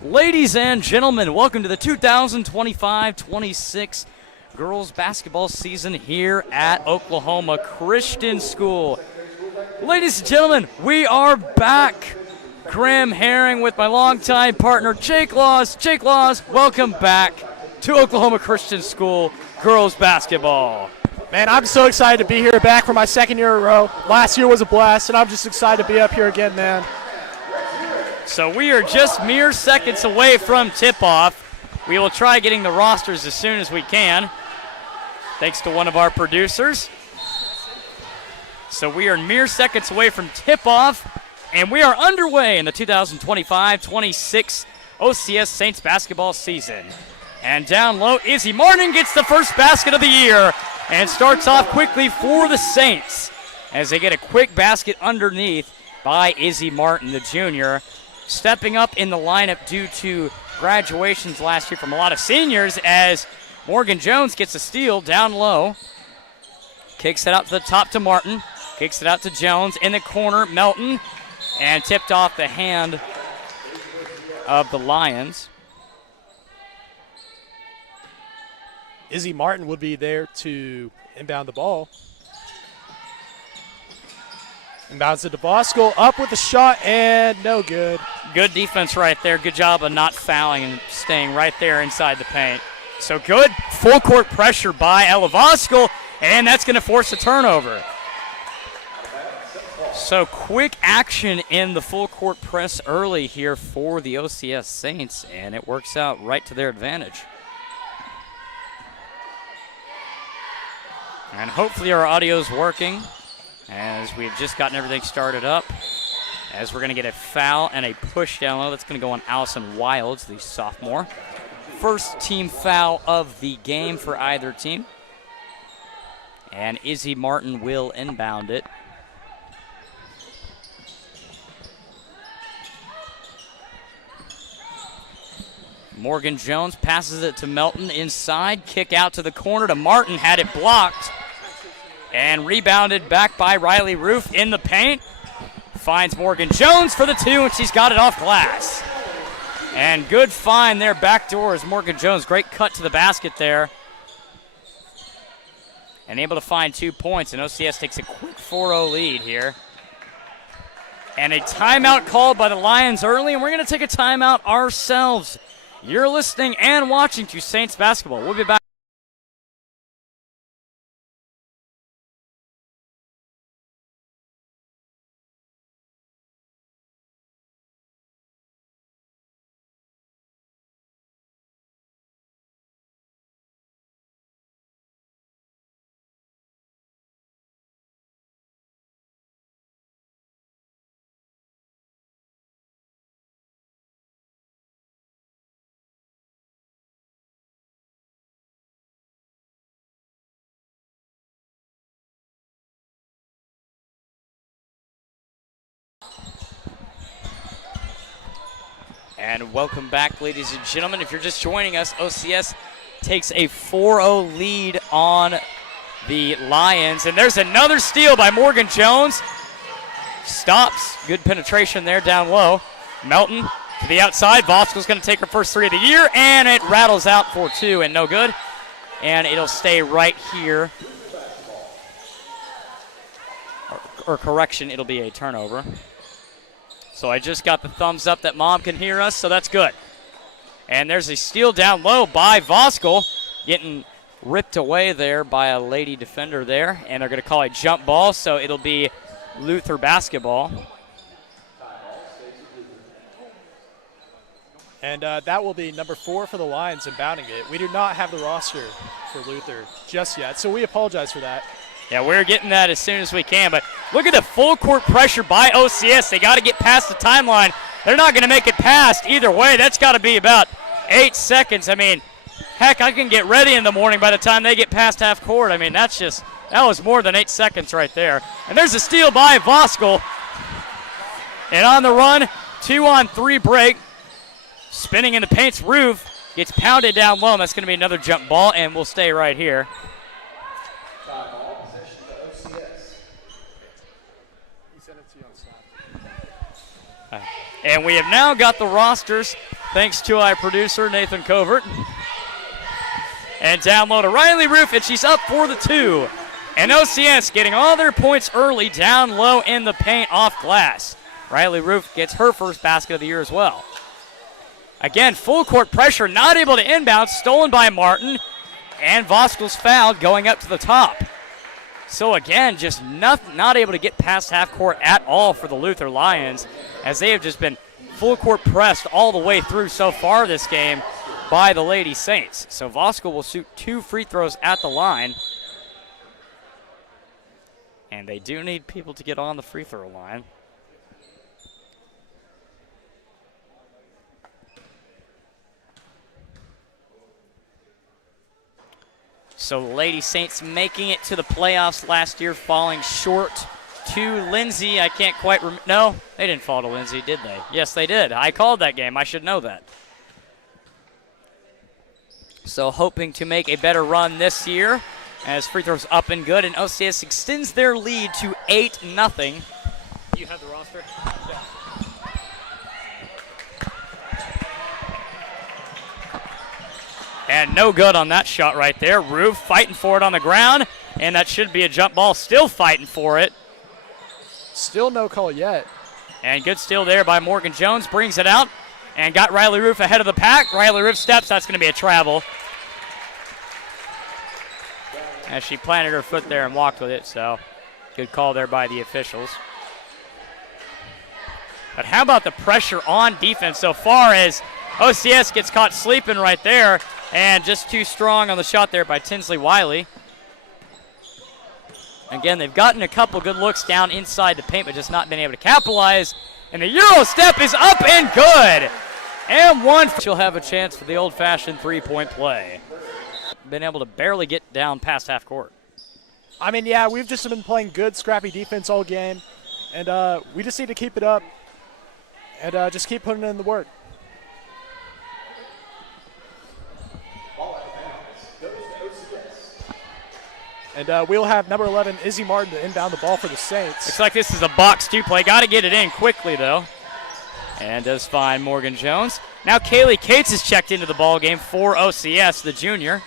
Ladies and gentlemen, welcome to the 2025-26 girls basketball season here at Oklahoma Christian School. Ladies and gentlemen, we are back. Graham Herring with my longtime partner, Jake Laws. Jake Laws, welcome back to Oklahoma Christian School girls basketball. Man, I'm so excited to be here back for my second year in a row. Last year was a blast, and I'm just excited to be up here again, man. So we are just mere seconds away from tip-off. We will try getting the rosters as soon as we can, thanks to one of our producers. So we are mere seconds away from tip-off, and we are underway in the 2025-26 OCS Saints basketball season. And down low, Izzy Martin gets the first basket of the year and starts off quickly for the Saints as they get a quick basket underneath by Izzy Martin, the junior. Stepping up in the lineup due to graduations last year from a lot of seniors as Morgan Jones gets a steal down low. Kicks it out to the top to Martin. Kicks it out to Jones in the corner. Melton. And tipped off the hand of the Lions. Izzy Martin would be there to inbound the ball. Inbounds it to Bosco, up with the shot, and no good. Good defense right there. Good job of not fouling and staying right there inside the paint. So good full court pressure by Ella Voskel, and that's going to force a turnover. So quick action in the full court press early here for the OCS Saints, and it works out right to their advantage. And hopefully our audio is working, as we've just gotten everything started up, as we're going to get a foul and a push down low. That's going to go on Allison Wilds, the sophomore. First team foul of the game for either team. And Izzy Martin will inbound it. Morgan Jones passes it to Melton inside. Kick out to the corner to Martin. Had it blocked. And rebounded back by Riley Roof in the paint. Finds Morgan Jones for the two, and she's got it off glass. And good find there backdoor is Morgan Jones. Great cut to the basket there. And able to find 2 points, and OCS takes a quick 4-0 lead here. And a timeout called by the Lions early, and we're going to take a timeout ourselves. You're listening and watching to Saints basketball. We'll be back. And welcome back, ladies and gentlemen. If you're just joining us, OCS takes a 4-0 lead on the Lions. And there's another steal by Morgan Jones. Stops. Good penetration there down low. Melton to the outside. Voskel's going to take her first three of the year, and it rattles out for two and no good. And it'll stay right here. Or correction, it'll be a turnover. So I just got the thumbs up that Mom can hear us, so that's good. And there's a steal down low by Voskel, getting ripped away there by a lady defender there, and they're going to call a jump ball, so it'll be Luther basketball. And that will be number 4 for the Lions inbounding it. We do not have the roster for Luther just yet, so we apologize for that. Yeah, we're getting that as soon as we can, but look at the full court pressure by OCS. They got to get past the timeline. They're not going to make it past either way. That's got to be about 8 seconds. I mean, heck, I can get ready in the morning by the time they get past half court. I mean, that was more than 8 seconds right there. And there's a steal by Voskel. And on the run, 2-on-3 break. Spinning in the paint's Roof. Gets pounded down low, and that's going to be another jump ball, and we'll stay right here. And we have now got the rosters Thanks to our producer, Nathan Covert. And down low to Riley Roof, and she's up for the 2. And OCS getting all their points early down low in the paint off glass. Riley Roof gets her first basket of the year as well. Again, full court pressure, not able to inbound, stolen by Martin. And Voskuil's fouled going up to the top. So again, just not able to get past half court at all for the Luther Lions, as they have just been full court pressed all the way through so far this game by the Lady Saints. So Voskuil will shoot 2 free throws at the line. And they do need people to get on the free throw line. So the Lady Saints making it to the playoffs last year, falling short to Lindsay. I can't quite remember. No, they didn't fall to Lindsay, did they? Yes, they did. I called that game. I should know that. So hoping to make a better run this year as free throws up and good, and OCS extends their lead to 8-0. You have the roster? Yeah. And no good on that shot right there. Roof fighting for it on the ground, and that should be a jump ball. Still fighting for it. Still no call yet. And good steal there by Morgan Jones. Brings it out and got Riley Roof ahead of the pack. Riley Roof steps. That's going to be a travel. As she planted her foot there and walked with it, so good call there by the officials. But how about the pressure on defense so far as OCS gets caught sleeping right there, and just too strong on the shot there by Tinsley Wiley. Again, they've gotten a couple good looks down inside the paint, but just not been able to capitalize. And the Euro step is up and good. And one. She'll have a chance for the old-fashioned three-point play. Been able to barely get down past half court. I mean, yeah, we've just been playing good, scrappy defense all game. And we just need to keep it up and just keep putting in the work. And we'll have number 11, Izzy Martin, to inbound the ball for the Saints. Looks like this is a box-2 play. Got to get it in quickly, though. And does find Morgan Jones. Now Kaylee Cates is checked into the ball game for OCS, the junior.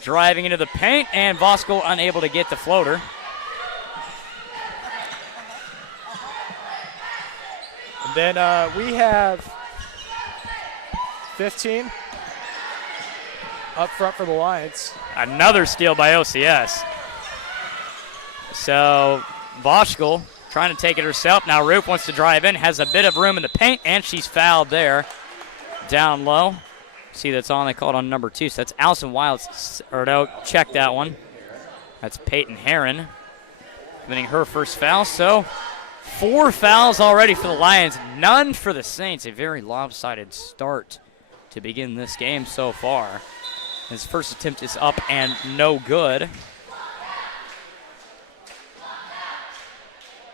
Driving into the paint, and Voskuil unable to get the floater. And then we have 15 up front for the Lions. Another steal by OCS. So Voskuil trying to take it herself. Now Roof wants to drive in, has a bit of room in the paint, and she's fouled there. Down low. See that's on, they call it on number 2. So that's Allison Wilds, or no, check that one. That's Peyton Herron winning her first foul. So 4 fouls already for the Lions, none for the Saints. A very lopsided start to begin this game so far. His first attempt is up and no good.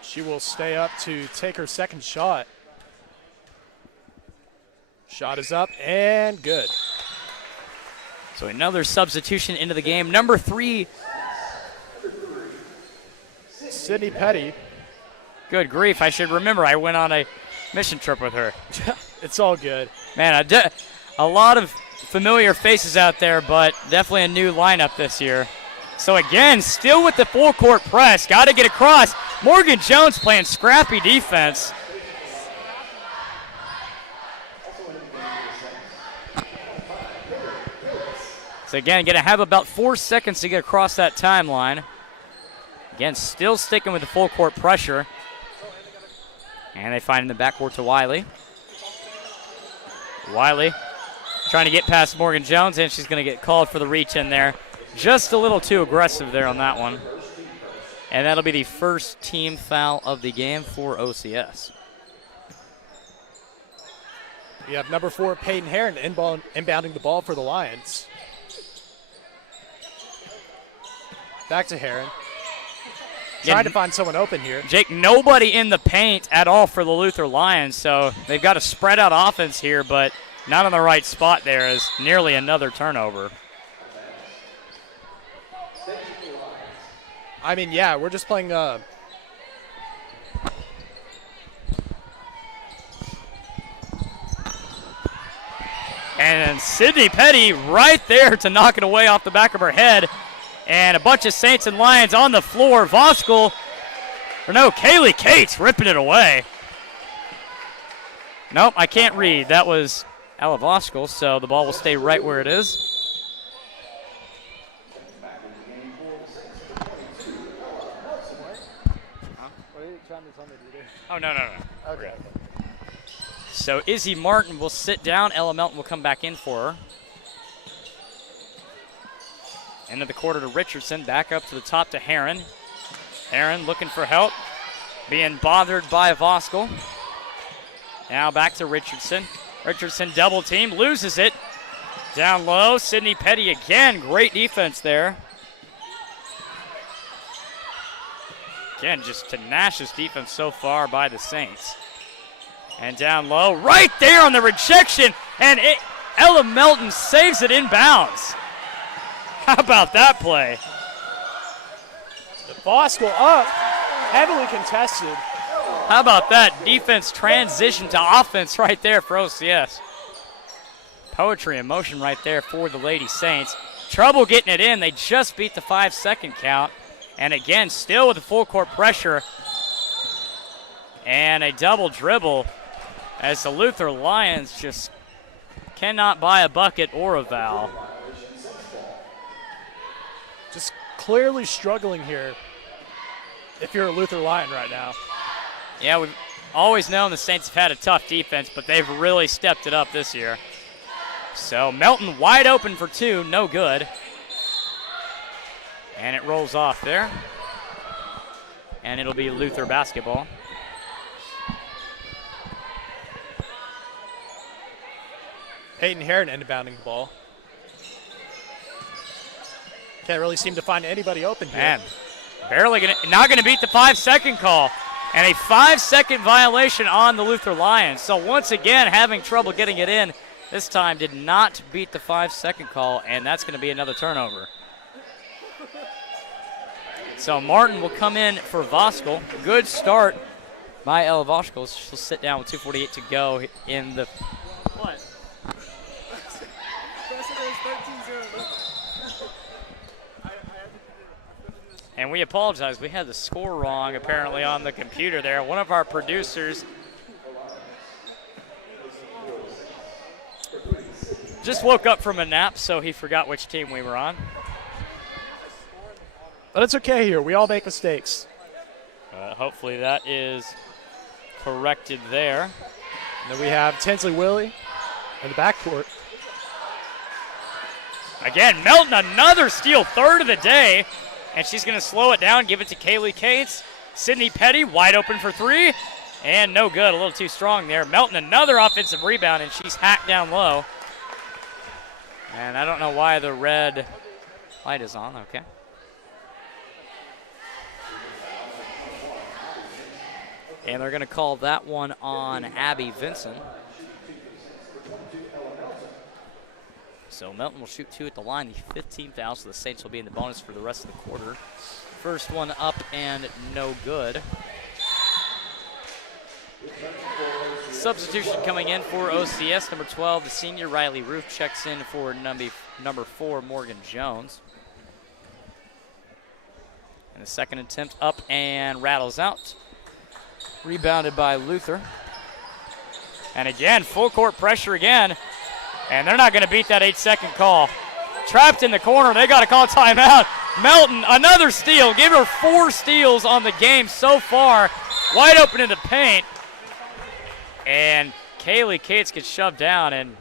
She will stay up to take her second shot. Shot is up and good. So another substitution into the game. Number 3. Sydney Petty. Good grief, I should remember I went on a mission trip with her. It's all good. Man, a lot of familiar faces out there, but definitely a new lineup this year. So again, still with the full court press. Got to get across. Morgan Jones playing scrappy defense. So again, going to have about 4 seconds to get across that timeline. Again, still sticking with the full court pressure. And they find in the backcourt to Wiley. Wiley trying to get past Morgan Jones, and she's going to get called for the reach in there. Just a little too aggressive there on that one. And that'll be the first team foul of the game for OCS. We have number 4, Peyton Herron, inbounding the ball for the Lions. Back to Herron. Trying to find someone open here. Jake, nobody in the paint at all for the Luther Lions, so they've got a spread out offense here, but not on the right spot there is nearly another turnover. I mean, yeah, we're just playing And Sydney Petty right there to knock it away off the back of her head. And a bunch of Saints and Lions on the floor. Kaylee Cates ripping it away. Nope, I can't read. That was Ella Voskell, so the ball will stay right where it is. Oh, no. Okay. So Izzy Martin will sit down. Ella Melton will come back in for her. End of the quarter to Richardson. Back up to the top to Heron. Heron looking for help. Being bothered by Voskell. Now back to Richardson. Richardson double team. Loses it. Down low. Sydney Petty again. Great defense there. Again, just tenacious defense so far by the Saints. And down low, right there on the rejection, and Ella Melton saves it inbounds. How about that play? The Voskell up, heavily contested. How about that defense transition to offense right there for OCS? Poetry in motion right there for the Lady Saints. Trouble getting it in. They just beat the 5-second count. And again, still with the full court pressure. And a double dribble as the Luther Lions just cannot buy a bucket or a foul. Just clearly struggling here if you're a Luther Lion right now. Yeah, we've always known the Saints have had a tough defense, but they've really stepped it up this year. So Melton wide open for two, no good. And it rolls off there. And it'll be Luther basketball. Peyton Heron inbounding the ball. Can't really seem to find anybody open here. Man, not gonna beat the 5-second call. And a 5-second violation on the Luther Lions. So once again, having trouble getting it in. This time did not beat the 5-second call, and that's gonna be another turnover. So Martin will come in for Voskell. Good start by Ella Voskell. She'll sit down with 2:48 to go in the. What? And we apologize. We had the score wrong apparently on the computer there. One of our producers just woke up from a nap, so he forgot which team we were on. But it's okay here. We all make mistakes. Hopefully that is corrected there. And then we have Tinsley Willie in the backcourt. Again, Melton, another steal, third of the day. And she's going to slow it down, give it to Kaylee Cates. Sydney Petty wide open for three. And no good, a little too strong there. Melton, another offensive rebound, and she's hacked down low. And I don't know why the red light is on, okay. And they're going to call that one on Abby Vinson. So Melton will shoot two at the line, the 15th foul, so the Saints will be in the bonus for the rest of the quarter. First one up and no good. Substitution coming in for OCS, number 12, the senior Riley Roof checks in for number 4, Morgan Jones. And the second attempt up and rattles out. Rebounded by Luther. And again, full court pressure again. And they're not going to beat that 8-second call. Trapped in the corner, they got to call timeout. Melton, another steal. Give her 4 steals on the game so far. Wide open in the paint. And Kaylee Cates gets shoved down, and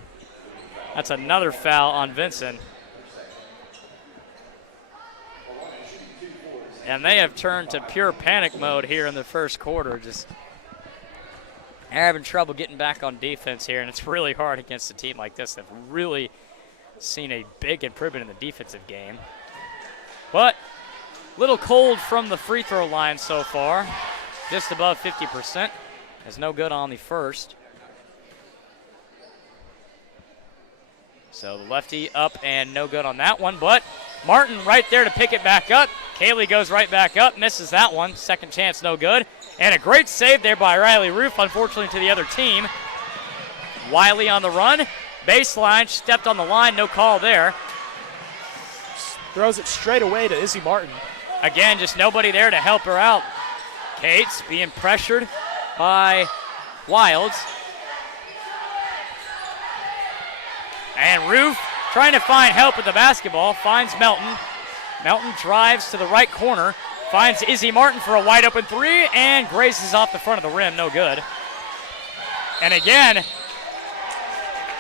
that's another foul on Vincent. And they have turned to pure panic mode here in the first quarter. Just having trouble getting back on defense here, and it's really hard against a team like this. They've really seen a big improvement in the defensive game. But a little cold from the free throw line so far. Just above 50%. Is no good on the first. So the lefty up and no good on that one, but Martin right there to pick it back up. Kaylee goes right back up, misses that one. Second chance, no good. And a great save there by Riley Roof, unfortunately to the other team. Wiley on the run, Baseline, stepped on the line, no call there. Throws it straight away to Izzy Martin. Again, just nobody there to help her out. Cates being pressured by Wilds. And Roof trying to find help with the basketball, finds Melton. Melton drives to the right corner, finds Izzy Martin for a wide open three, and grazes off the front of the rim, no good. And again,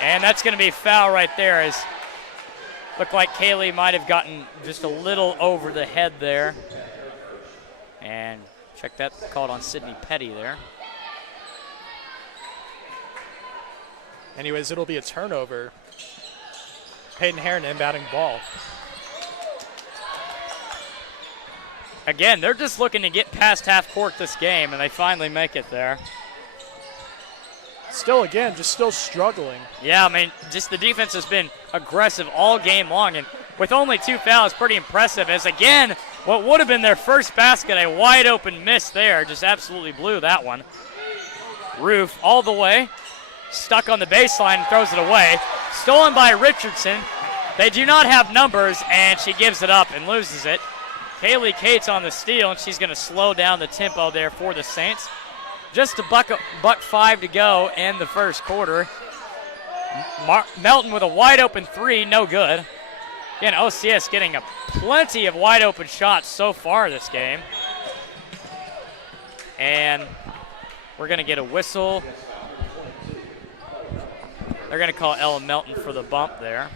and that's going to be a foul right there, as looked like Kaylee might have gotten just a little over the head there. And check that, called on Sydney Petty there. Anyways, it'll be a turnover. Peyton Heron inbounding ball. Again, they're just looking to get past half court this game, and they finally make it there. Still, again, just still struggling. Yeah, I mean, just the defense has been aggressive all game long, and with only 2 fouls, pretty impressive, as again, what would have been their first basket, a wide open miss there, just absolutely blew that one. Roof all the way, stuck on the baseline and throws it away. Stolen by Richardson. They do not have numbers, and she gives it up and loses it. Kaylee Cates on the steal, and she's going to slow down the tempo there for the Saints. Just a buck 5 to go in the first quarter. Melton with a wide open three, no good. Again, OCS getting plenty of wide open shots so far this game. And we're going to get a whistle. They're going to call Ella Melton for the bump there.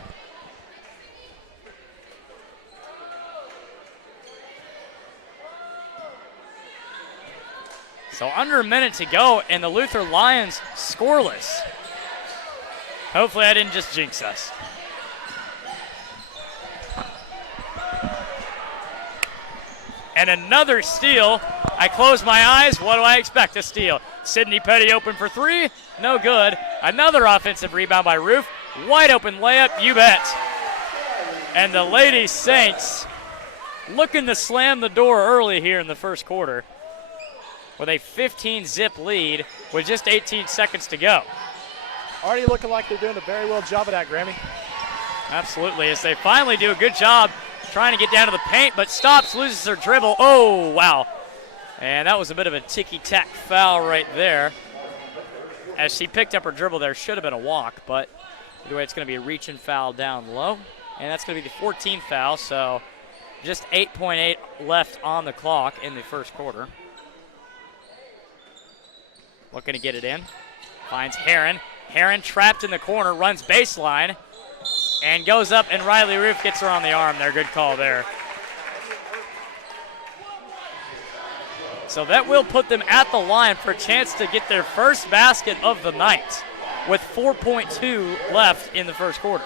So under a minute to go, and the Luther Lions scoreless. Hopefully I didn't just jinx us. And another steal. I close my eyes. What do I expect? A steal. Sydney Petty open for three. No good. Another offensive rebound by Roof. Wide open layup. You bet. And the Lady Saints looking to slam the door early here in the first quarter with a 15-zip lead with just 18 seconds to go. Already looking like they're doing a very well job of that, Grammy. Absolutely, as they finally do a good job trying to get down to the paint, but stops, loses her dribble. Oh, wow. And that was a bit of a ticky-tack foul right there. As she picked up her dribble there, should have been a walk, but either way, it's going to be a reach-and foul down low. And that's going to be the 14th foul, so just 8.8 left on the clock in the first quarter. Looking to get it in. Finds Heron. Heron trapped in the corner, runs baseline, and goes up, and Riley Roof gets her on the arm there. Good call there. So that will put them at the line for a chance to get their first basket of the night with 4.2 left in the first quarter.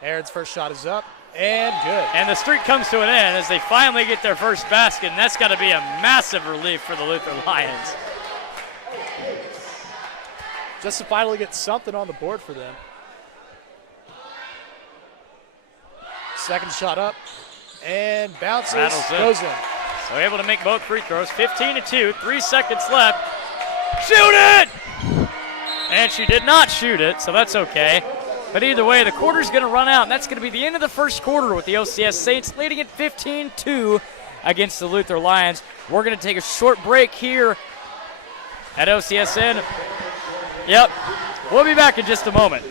Heron's first shot is up. And good. And the streak comes to an end as they finally get their first basket, and that's got to be a massive relief for the Luther Lions. Just to finally get something on the board for them. Second shot up, and bounces, goes in. So able to make both free throws. 15-2, 3 seconds left. Shoot it! And she did not shoot it, so that's okay. But either way, the quarter's going to run out, and that's going to be the end of the first quarter with the OCS Saints leading at 15-2 against the Luther Lions. We're going to take a short break here at OCSN. Yep, we'll be back in just a moment.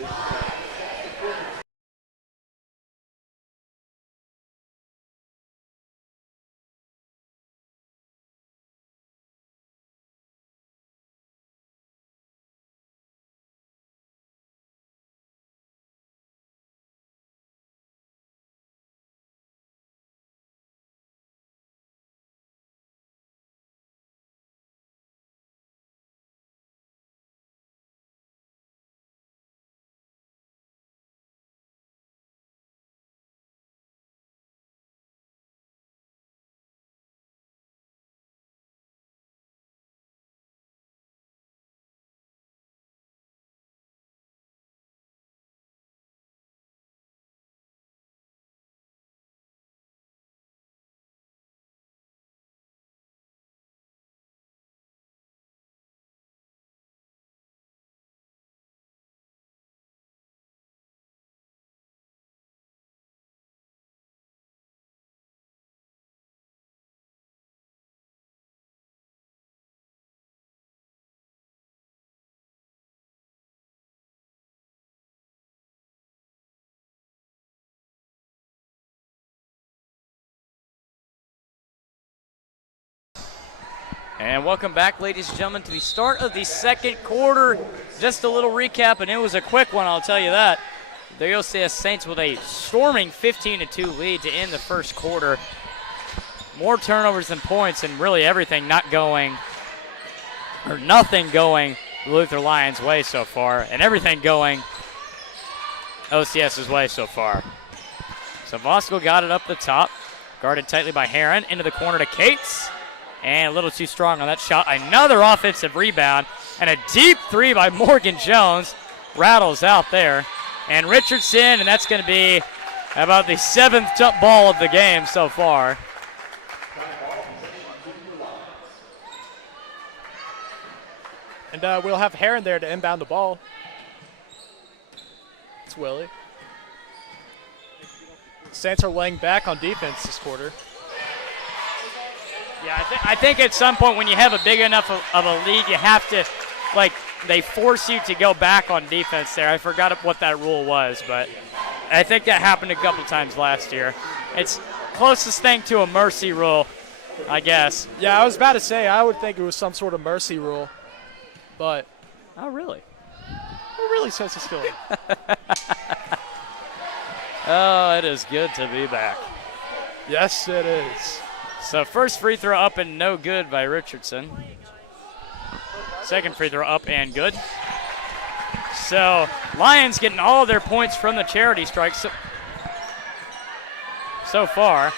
And welcome back, ladies and gentlemen, to the start of the second quarter. Just a little recap, and it was a quick one, I'll tell you that. The OCS Saints with a storming 15-2 lead to end the first quarter. More turnovers than points, and really everything not going, or nothing going the Luther Lions' way so far, and everything going OCS's way so far. So Vosco got it up the top, guarded tightly by Heron, into the corner to Cates, and a little too strong on that shot. Another offensive rebound, and a deep three by Morgan Jones. Rattles out there. And Richardson, and that's going to be about the 7th jump ball of the game so far. And we'll have Heron there to inbound the ball. It's Willie. Saints are laying back on defense this quarter. Yeah, I think at some point when you have a big enough of a lead, you have to, like, they force you to go back on defense there. I forgot what that rule was, but I think that happened a couple times last year. It's closest thing to a mercy rule, I guess. Yeah, I was about to say, I would think it was some sort of mercy rule, but. Oh, really? Who really says it's still? Oh, it is good to be back. Yes, it is. So first free throw up and no good by Richardson. Second free throw up and good. So Lions getting all of their points from the charity strike so far.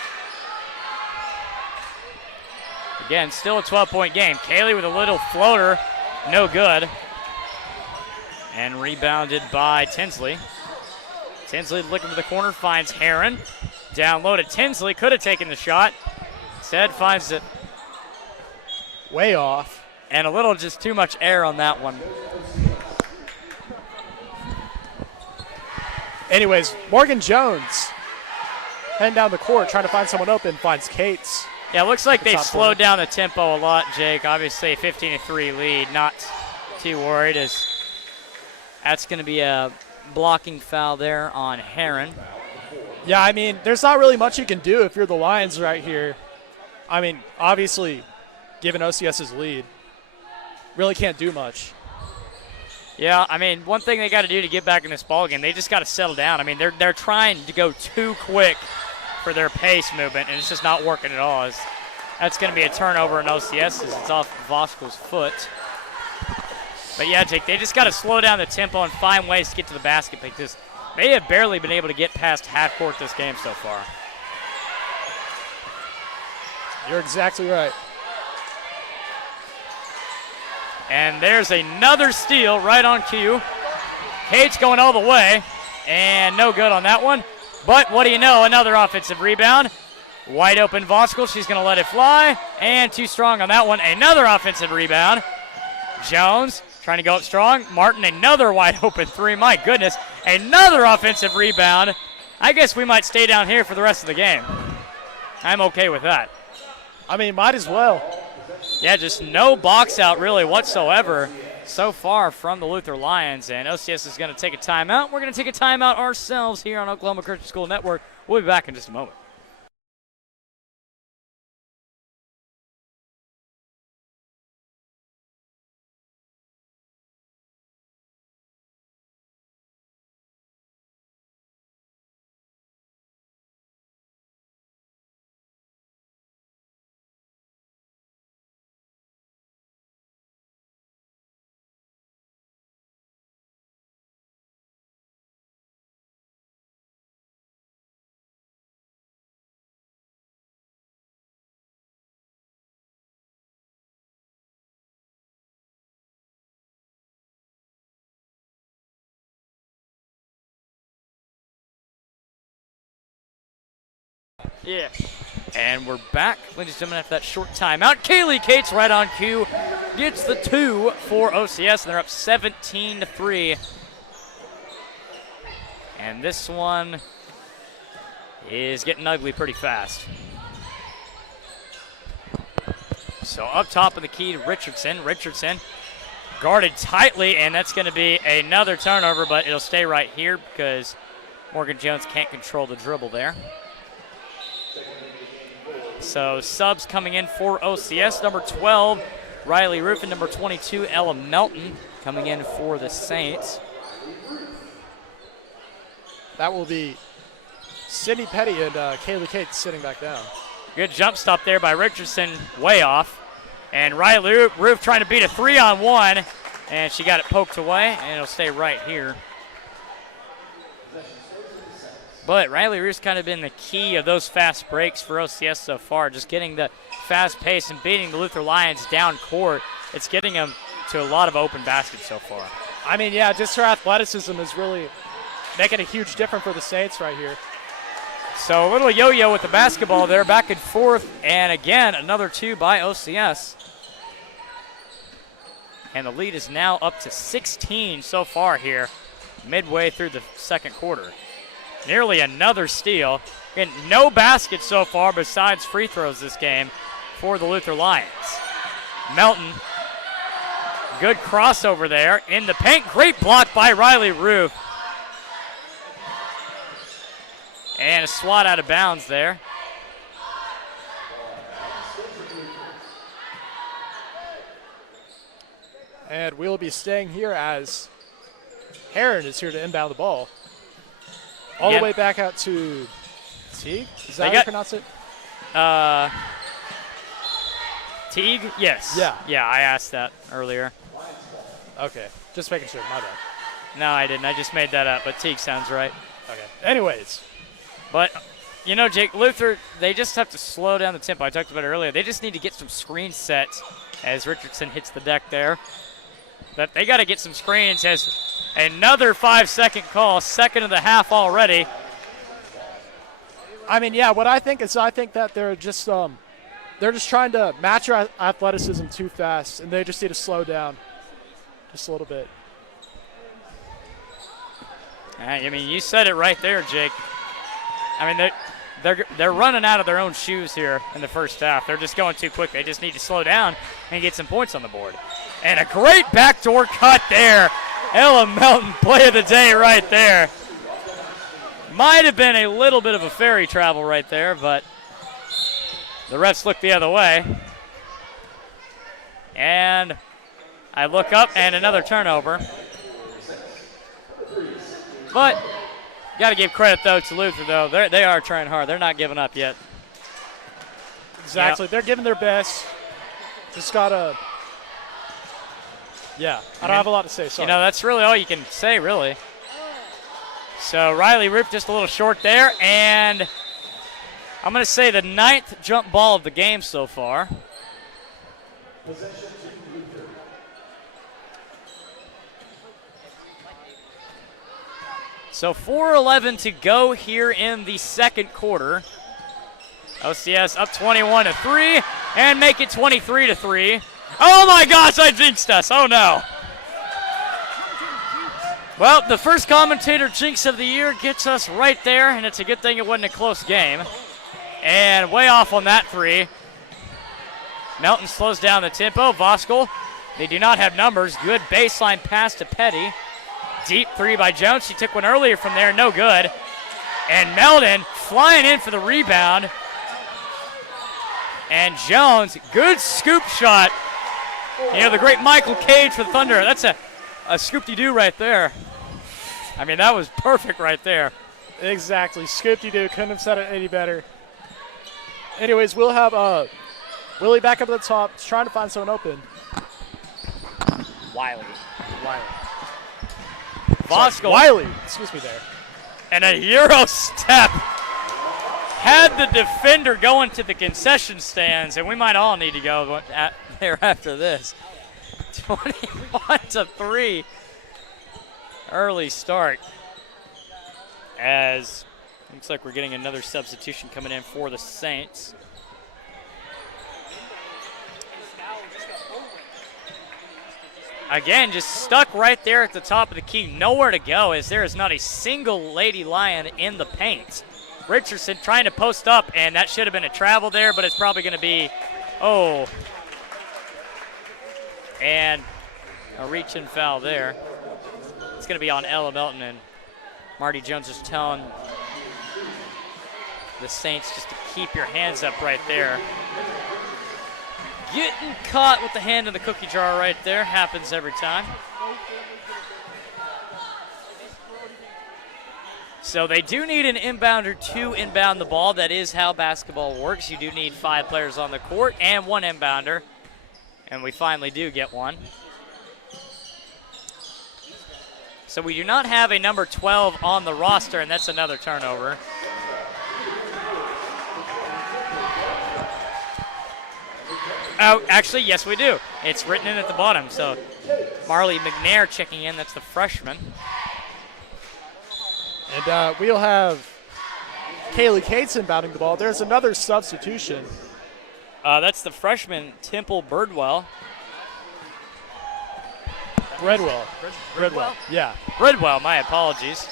Again, still a 12-point game. Kaylee with a little floater, no good. And rebounded by Tinsley. Tinsley looking for the corner, finds Heron. Down low to Tinsley, could have taken the shot. Instead finds it way off. And a little just too much air on that one. Anyways, Morgan Jones heading down the court, trying to find someone open, finds Cates. Yeah, it looks like they've slowed down the tempo a lot, Jake. Obviously, 15-3 lead. Not too worried, as that's going to be a blocking foul there on Heron. Yeah, I mean, there's not really much you can do if you're the Lions right here. I mean, obviously, given OCS's lead, really can't do much. Yeah, I mean, one thing they got to do to get back in this ballgame, they just got to settle down. I mean, they're trying to go too quick for their pace movement, and it's just not working at all. That's going to be a turnover in OCS as it's off Vosco's foot. But yeah, Jake, they just got to slow down the tempo and find ways to get to the basket because they have barely been able to get past half court this game so far. You're exactly right. And there's another steal right on cue. Cates going all the way, and no good on that one. But what do you know, another offensive rebound. Wide open Voskuhl, she's going to let it fly, and too strong on that one. Another offensive rebound. Jones trying to go up strong. Martin, another wide open three. My goodness, another offensive rebound. I guess we might stay down here for the rest of the game. I'm okay with that. I mean, might as well. Yeah, just no box out really whatsoever so far from the Luther Lions, and OCS is going to take a timeout. We're going to take a timeout ourselves here on Oklahoma Christian School Network. We'll be back in just a moment. Yeah. And we're back, ladies and gentlemen, after that short timeout. Kaylee Cates right on cue gets the 2 for OCS, and they're up 17-3. And this one is getting ugly pretty fast. So up top of the key to Richardson. Richardson guarded tightly, and that's going to be another turnover, but it'll stay right here because Morgan Jones can't control the dribble there. So subs coming in for OCS, number 12, Riley Roof, and number 22, Ella Melton coming in for the Saints. That will be Sydney Petty and Kaylee Cates sitting back down. Good jump stop there by Richardson, way off. And Riley Roof trying to beat a 3-on-1, and she got it poked away, and it'll stay right here. But Riley Roof's kind of been the key of those fast breaks for OCS so far, just getting the fast pace and beating the Luther Lions down court. It's getting them to a lot of open baskets so far. I mean, yeah, just her athleticism is really making a huge difference for the Saints right here. So a little yo-yo with the basketball there, back and forth, and again, another 2 by OCS. And the lead is now up to 16 so far here, midway through the second quarter. Nearly another steal. Again, no baskets so far besides free throws this game for the Luther Lions. Melton, good crossover there in the paint. Great block by Riley Roof. And a swat out of bounds there. And we'll be staying here as Heron is here to inbound the ball. All the way back out to Teague? Is that how you pronounce it? Teague? Yes. Yeah. Yeah, I asked that earlier. Okay, just making sure. My bad. No, I didn't. I just made that up, but Teague sounds right. Okay. Anyways. But, you know, Jake, Luther, they just have to slow down the tempo. I talked about it earlier. They just need to get some screens set as Richardson hits the deck there. But they got to get some screens as another 5-second call, second of the half already. I mean, yeah, what I think is that they're just trying to match your athleticism too fast, and they just need to slow down just a little bit. I mean, you said it right there, Jake. I mean, they're running out of their own shoes here in the first half. They're just going too quick. They just need to slow down and get some points on the board. And a great backdoor cut there. Ella Melton, play of the day right there. Might have been a little bit of a ferry travel right there, but the refs look the other way. And I look up, and another turnover. But got to give credit, though, to Luther, though. They are trying hard. They're not giving up yet. Exactly. Yep. They're giving their best. Just got to, yeah, I don't have a lot to say. Sorry. You know, that's really all you can say, really. So Riley Roof just a little short there, and I'm going to say the 9th jump ball of the game so far. So 4:11 to go here in the second quarter. OCS up 21-3 and make it 23-3. Oh my gosh, I jinxed us. Oh no. Well, the first commentator jinx of the year gets us right there, and it's a good thing it wasn't a close game. And way off on that 3. Melton slows down the tempo. Voskuhl, they do not have numbers. Good baseline pass to Petty. Deep 3 by Jones. She took one earlier from there, no good. And Melton flying in for the rebound. And Jones, good scoop shot. You know, the great Michael Cage for the Thunder. That's a scoop-de-doo right there. I mean, that was perfect right there. Exactly. Scoop-de-doo. Couldn't have said it any better. Anyways, we'll have Willie back up at the top, trying to find someone open. Wiley. Voskuhl. Wiley. Excuse me there. And a Euro step. Had the defender going to the concession stands, and we might all need to go there after this. 21-3. Early start. As looks like we're getting another substitution coming in for the Saints. Again, just stuck right there at the top of the key. Nowhere to go, as there is not a single Lady Lion in the paint. Richardson trying to post up, and that should have been a travel there, but it's probably going to be, and a reach-in foul there. It's going to be on Ella Melton, and Marty Jones is telling the Saints just to keep your hands up right there. Getting caught with the hand in the cookie jar right there. Happens every time. So they do need an inbounder to inbound the ball. That is how basketball works. You do need 5 players on the court and 1 inbounder. And we finally do get one. So we do not have a number 12 on the roster, and that's another turnover. Oh, actually, yes, we do. It's written in at the bottom. So Marley McNair checking in. That's the freshman. And we'll have Kaylee Cates inbounding the ball. There's another substitution. That's the freshman, Temple Birdwell. Bridwell. Yeah. Bridwell, my apologies.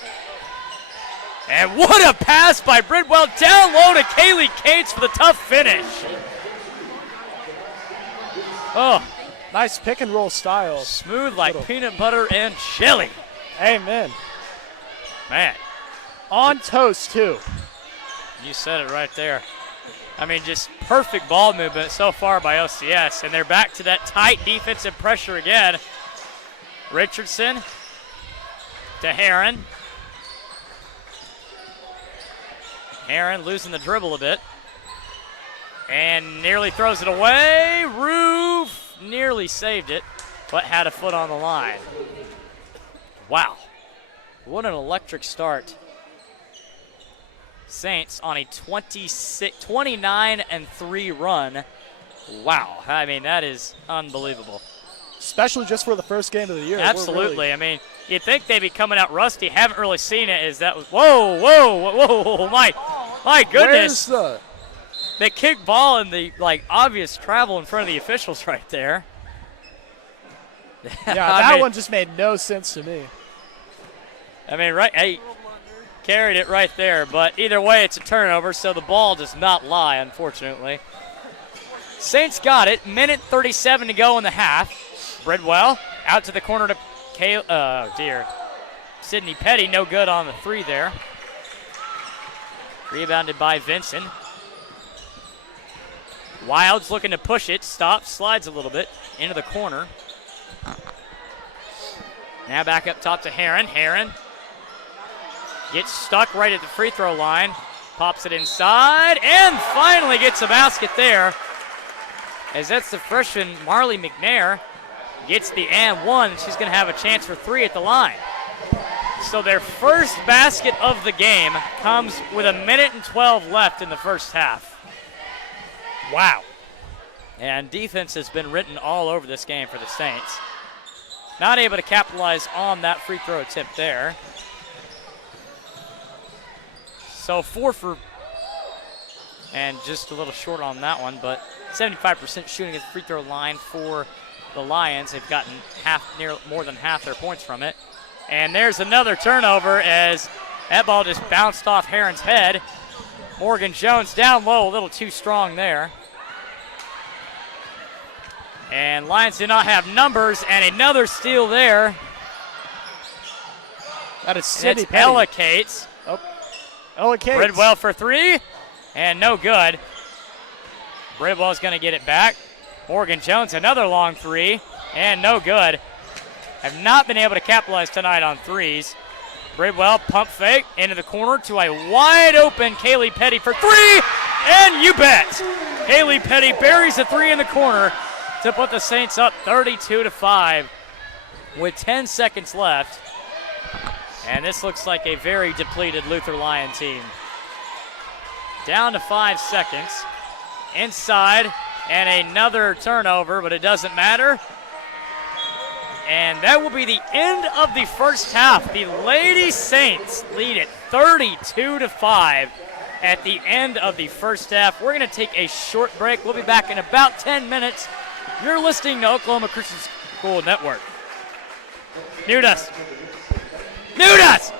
And what a pass by Bridwell down low to Kaylee Cates for the tough finish. Oh, Nice pick and roll style. smooth like peanut butter and jelly. Amen. Man, On toast, too. you said it right there. I mean, just perfect ball movement so far by OCS. And they're back to that tight defensive pressure again. Richardson to Heron. Heron losing the dribble a bit. And nearly throws it away. Roof nearly saved it, but had a foot on the line. Wow. What an electric start. Saints on a 29-3 run. Wow. I mean, that is unbelievable. Especially just for the first game of the year. Absolutely. I mean, you'd think they'd be coming out rusty. Haven't really seen it. Is that was whoa, my goodness. Where's They kick ball and the obvious travel in front of the officials right there. Yeah, that one just made no sense to me. I mean, right, hey, carried it right there, but either way, it's a turnover, so the ball does not lie, unfortunately. Saints got it. Minute 37 to go in the half. Bridwell out to the corner to Sydney Petty, no good on the 3 there. Rebounded by Vincent. Wilds looking to push it, stops, slides a little bit into the corner. Now back up top to Heron. Heron gets stuck right at the free throw line, pops it inside, and finally gets a basket there. As that's the freshman Marley McNair gets the and one. She's going to have a chance for 3 at the line. So their first basket of the game comes with a minute and 12 left in the first half. Wow. And defense has been written all over this game for the Saints. Not able to capitalize on that free throw attempt there. So 4 for, and just a little short on that one, but 75% shooting at the free throw line for the Lions. They've gotten more than half their points from it. And there's another turnover as that ball just bounced off Heron's head. Morgan Jones down low, a little too strong there. And Lions do not have numbers, and another steal there. That is Sydney Petty. Ella Cates. Ella Cates. Bridwell for 3, and no good. Bridwell's going to get it back. Morgan Jones, another long 3, and no good. Have not been able to capitalize tonight on 3s. Bridwell pump fake into the corner to a wide open Kaylee Petty for 3, and you bet. Kaylee Petty buries a 3 in the corner to put the Saints up 32-5 with 10 seconds left. And this looks like a very depleted Luther Lion team. Down to 5 seconds. Inside, and another turnover, but it doesn't matter. And that will be the end of the first half. The Lady Saints lead it 32-5 at the end of the first half. We're going to take a short break. We'll be back in about 10 minutes. You're listening to Oklahoma Christian School Network. Nudas. Nudas!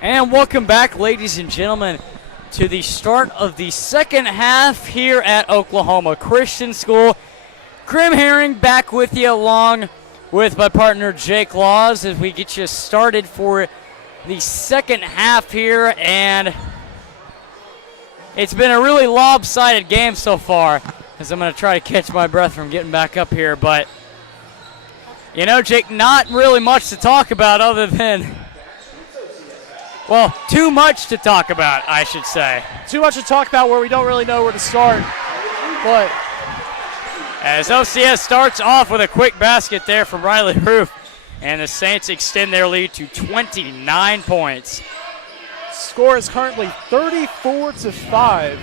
And welcome back, ladies and gentlemen, to the start of the second half here at Oklahoma Christian School. Grim Herring back with you along with my partner Jake Laws as we get you started for the second half here. And it's been a really lopsided game so far, as I'm going to try to catch my breath from getting back up here. But, you know, Jake, not really much to talk about other than, well, too much to talk about, I should say. Too much to talk about where we don't really know where to start. But as OCS starts off with a quick basket there from Riley Roof, and the Saints extend their lead to 29 points. Score is currently 34-5.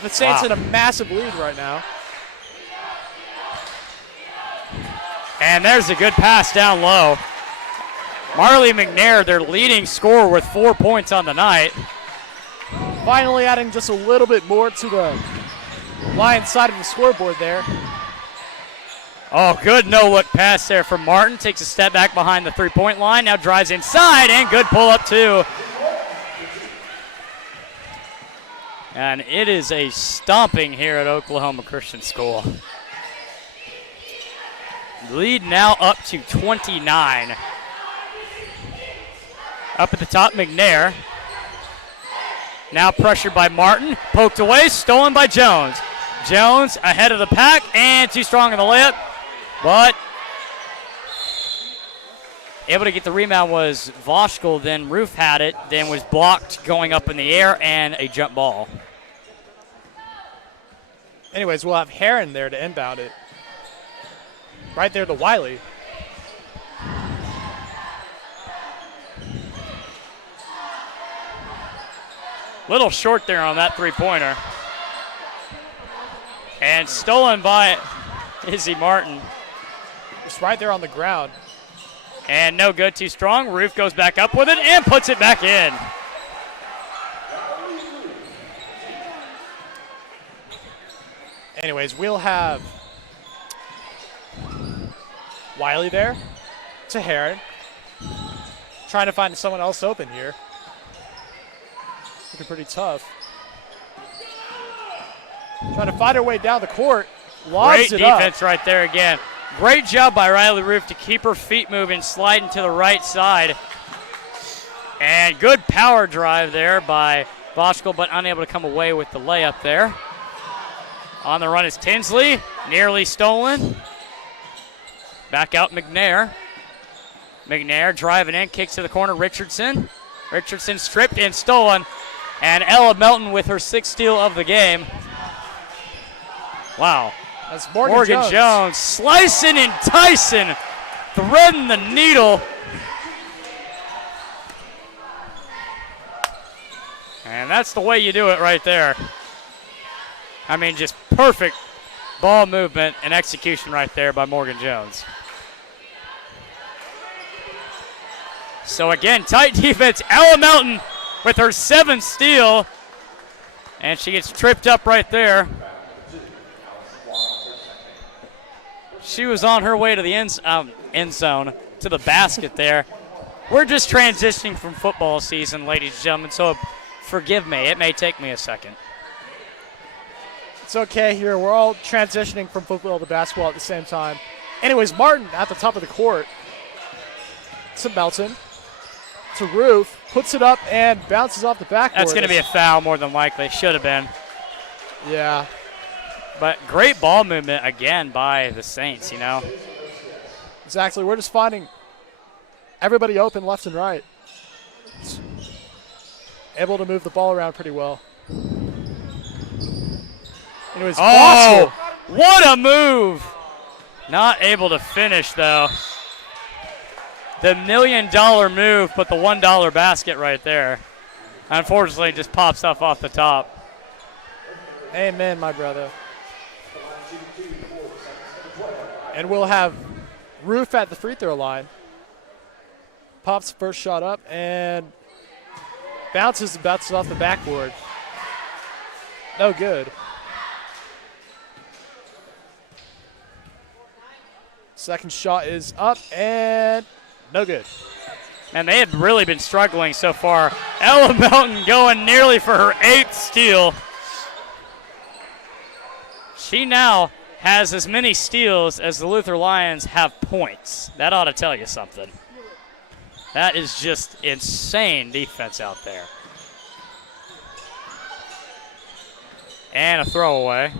The Saints in a massive lead right now. And there's a good pass down low. Marley McNair, their leading scorer with 4 points on the night. Finally adding just a little bit more to the Lions side of the scoreboard there. Oh, good no-look pass there from Martin. Takes a step back behind the three-point line. Now drives inside, and good pull-up too. And it is a stomping here at Oklahoma Christian School. Lead now up to 29. Up at the top, McNair. Now pressured by Martin. Poked away, stolen by Jones. Jones ahead of the pack and too strong in the layup. But able to get the rebound was Voschel. Then Roof had it. Then was blocked going up in the air and a jump ball. Anyways, we'll have Heron there to inbound it. Right there to Wiley. Little short there on that three-pointer. And stolen by Izzy Martin. Just right there on the ground. And no good, too strong. Roof goes back up with it and puts it back in. Anyways, we'll have Wiley there to Heron. Trying to find someone else open here. Looking pretty tough. Trying to find her way down the court. Lobs Great it up. defense right there again. Great job by Riley Roof to keep her feet moving, sliding to the right side. And good power drive there by Voschel, but unable to come away with the layup there. On the run is Tinsley, nearly stolen. Back out McNair. McNair driving in, kicks to the corner, Richardson. Richardson stripped and stolen. And Ella Melton with her sixth steal of the game. Wow. That's Morgan Jones slicing and Tyson, threading the needle. And that's the way you do it right there. I mean, just perfect ball movement and execution right there by Morgan Jones. So again, tight defense. Ella Melton with her seventh steal. And she gets tripped up right there. She was on her way to the end zone, to the basket there. We're just transitioning from football season, ladies and gentlemen, so forgive me. It may take me a second. It's okay here. We're all transitioning from football to basketball at the same time. Anyways, Martin at the top of the court. To Melton. To Roof. Puts it up and bounces off the backboard. That's going to be a foul more than likely. Should have been. Yeah. But great ball movement again by the Saints, you know. Exactly. We're just finding everybody open left and right. Able to move the ball around pretty well. Anyways, oh, what a move. Not able to finish, though. The $1 million move, but the $1 basket right there. Unfortunately, just pops up off the top. Amen, my brother. And we'll have Roof at the free throw line. Pops first shot up and bounces off the backboard. No good. Second shot is up and no good. And they had really been struggling so far. Ella Melton going nearly for her 8th steal. She now has as many steals as the Luther Lions have points. That ought to tell you something. That is just insane defense out there. And a throwaway.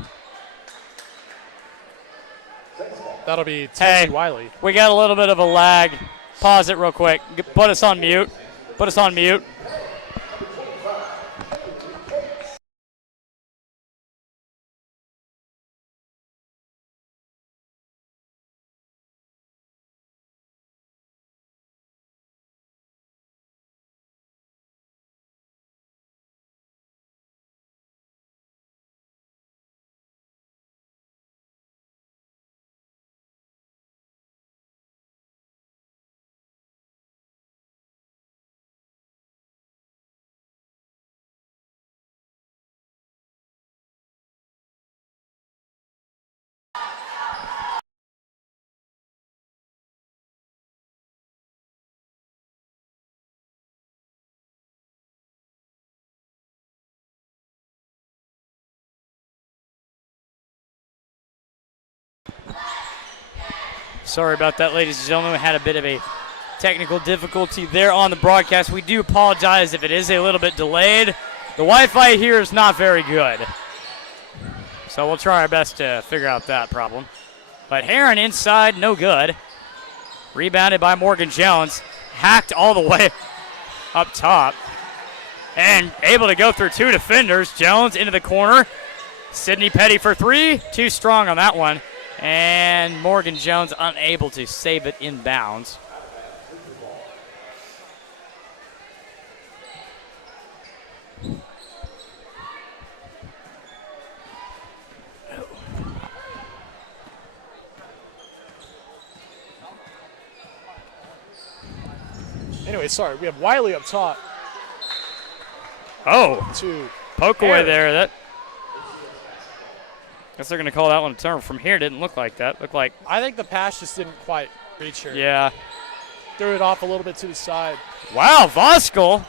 That'll be Tennessee Wiley. We got a little bit of a lag. Pause it real quick. Put us on mute. Put us on mute. Sorry about that, ladies and gentlemen. We had a bit of a technical difficulty there on the broadcast. We do apologize if it is a little bit delayed. The Wi-Fi here is not very good, so we'll try our best to figure out that problem. But Heron inside, no good. Rebounded by Morgan Jones. Hacked all the way up top. And able to go through 2 defenders. Jones into the corner. Sydney Petty for 3. Too strong on that one. And Morgan Jones unable to save it in bounds. Anyway, sorry, we have Wiley up top. Oh, to poke away Aaron. there. Guess they're going to call that one a turn. From here, didn't look like that. Looked like. I think the pass just didn't quite reach her. Yeah. Threw it off a little bit to the side. Wow, Voskuhl.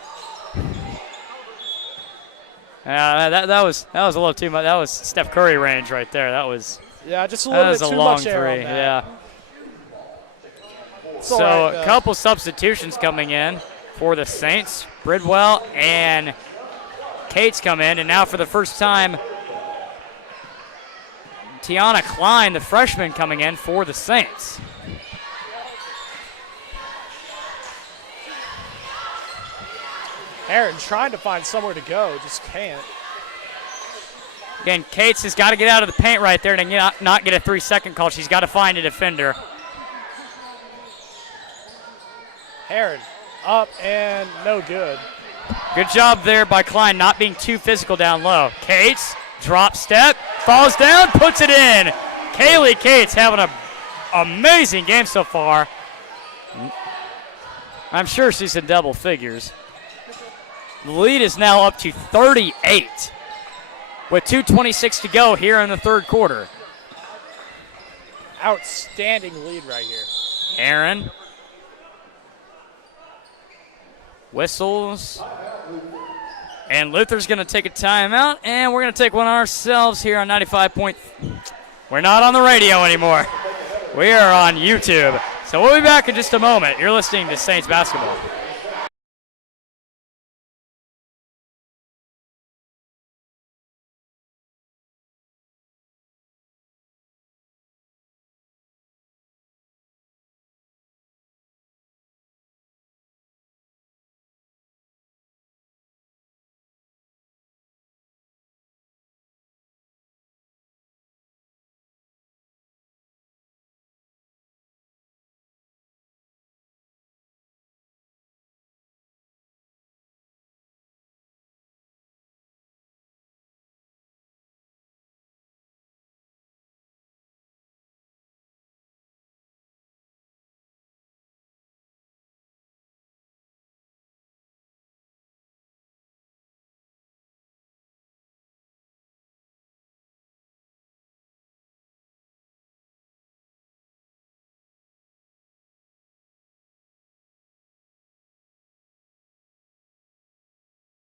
That was a little too much. That was Steph Curry range right there. That was. Yeah, just a little bit too long much air three. on that. Yeah. It's So all right, a couple substitutions coming in for the Saints. Bridwell and Cates come in, and now for the first time, Tiana Klein, the freshman, coming in for the Saints. Aaron trying to find somewhere to go, just can't. Again, Cates has got to get out of the paint right there and not get a 3-second call. She's got to find a defender. Aaron up and no good. Good job there by Klein, not being too physical down low. Cates, drop step, falls down, puts it in. Kaylee Cates having an amazing game so far. I'm sure she's in double figures. The lead is now up to 38 with 2:26 to go here in the third quarter. Outstanding lead right here. Aaron whistles. And Luther's going to take a timeout, and we're going to take one ourselves here on 95 point. We're not on the radio anymore. We are on YouTube. So we'll be back in just a moment. You're listening to Saints basketball.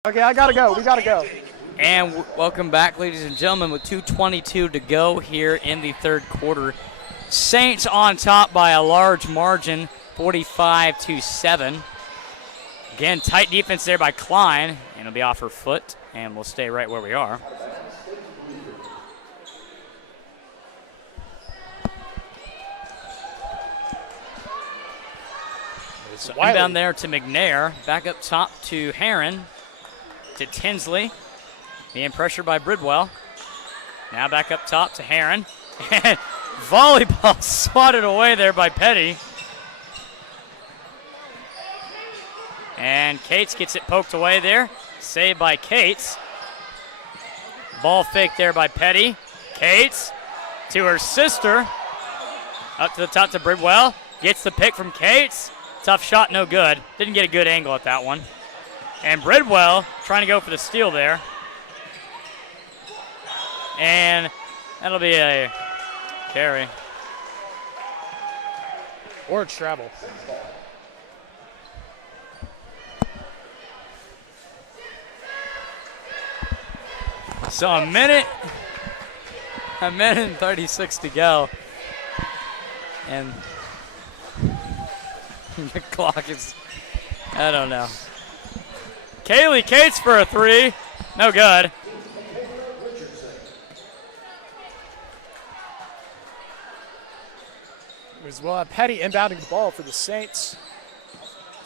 Okay, I gotta go. We gotta go. And welcome back, ladies and gentlemen, with 2:22 to go here in the third quarter. Saints on top by a large margin, 45-7. Again, tight defense there by Klein, and it'll be off her foot, and we'll stay right where we are. So inbound there to McNair, back up top to Heron, to Tinsley, being pressured by Bridwell. Now back up top to Heron, and volleyball swatted away there by Petty. And Cates gets it poked away there, saved by Cates. Ball fake there by Petty. Cates to her sister, up to the top to Bridwell, gets the pick from Cates. Tough shot, no good. Didn't get a good angle at that one. And Bridwell trying to go for the steal there. And that'll be a carry. Or travel. So a minute and 36 to go. And the clock is, I don't know. Kaylee Cates for a three. No good. As well, Petty inbounding the ball for the Saints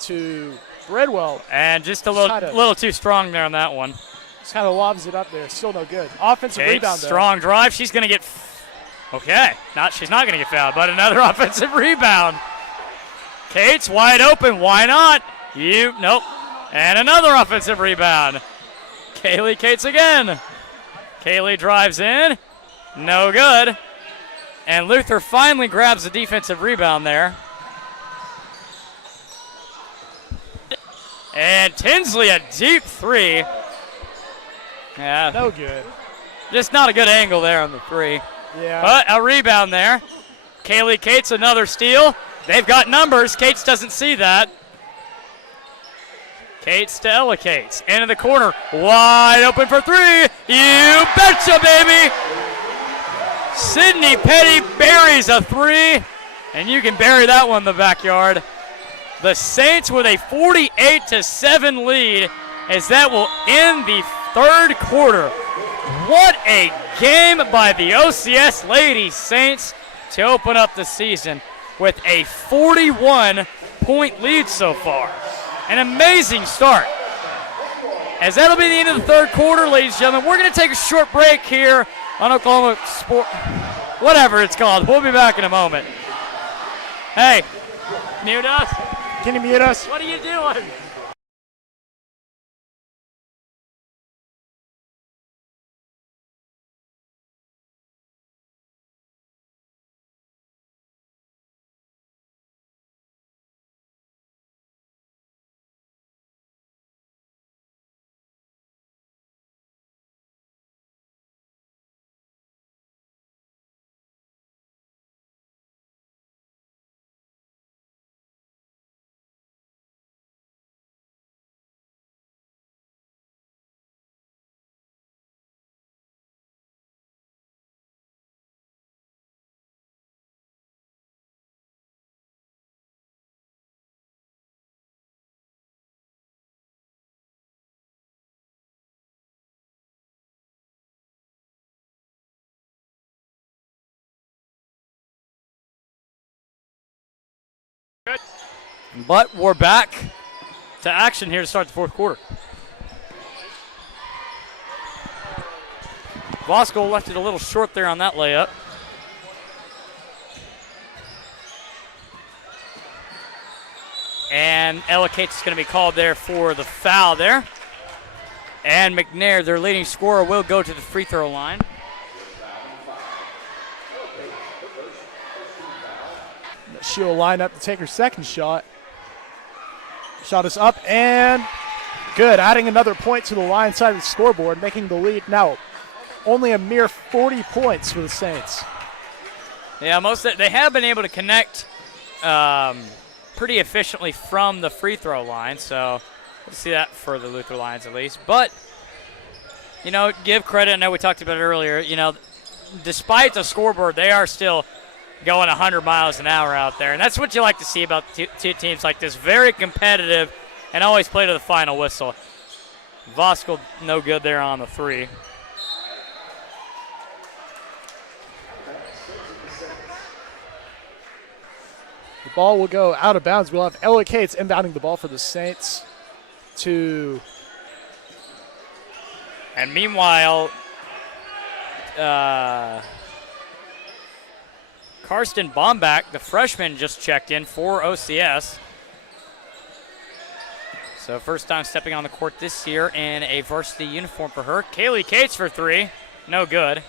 to Bridwell. And just a little too strong there on that one. Just kind of lobs it up there. Still no good. Offensive Cates, rebound though. strong drive. She's going to get, okay. She's not going to get fouled, but another offensive rebound. Cates wide open. Why not? Nope. And another offensive rebound. Kaylee Cates again. Kaylee drives in. No good. And Luther finally grabs the defensive rebound there. And Tinsley, a deep three. Yeah. No good. Just not a good angle there on the three. Yeah. But a rebound there. Kaylee Cates, another steal. They've got numbers. Cates doesn't see that. Cates to Ella Cates. Into the corner. Wide open for three. You betcha, baby. Sydney Petty buries a three. And you can bury that one in the backyard. The Saints with a 48-7 lead as that will end the third quarter. What a game by the OCS Lady Saints to open up the season with a 41-point lead so far. An amazing start. As that'll be the end of the third quarter, ladies and gentlemen, we're going to take a short break here on Oklahoma Sport, whatever it's called. We'll be back in a moment. Hey, mute us. Can you mute us? What are you doing? Good. But we're back to action here to start the fourth quarter. Bosco left it a little short there on that layup. And Ella Cates is going to be called there for the foul there. And McNair, their leading scorer, will go to the free throw line. She'll line up to take her second shot. Shot is up and good, adding another point to the line side of the scoreboard, making the lead now only a mere 40 points for the Saints. Yeah, they have been able to connect pretty efficiently from the free throw line, so We'll see that for the Luther Lions at least. But, you know, give credit. I know we talked about it earlier. You know, despite the scoreboard, they are still going 100 miles an hour out there. And that's what you like to see about two teams like this. Very competitive and always play to the final whistle. Voskuhl no good there on the 3. The ball will go out of bounds. We'll have Ella Cates inbounding the ball for the Saints to. And meanwhile, Karsten Bombach, the freshman, just checked in for OCS. So first time stepping on the court this year in a varsity uniform for her. Kaylee Cates for 3. No good.